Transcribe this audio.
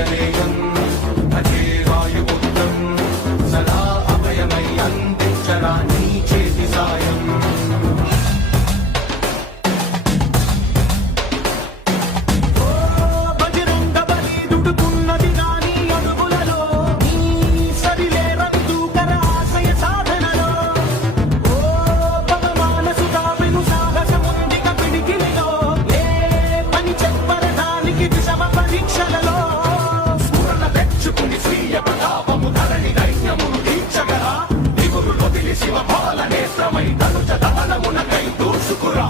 ఆంజనేయం భజే వాయుపుత్రం సదా అభయమై అందించరా నీ చేతి సాయం. శివ పాలనే శ్రమై తనుజ దహనమునకై దూసుకురా.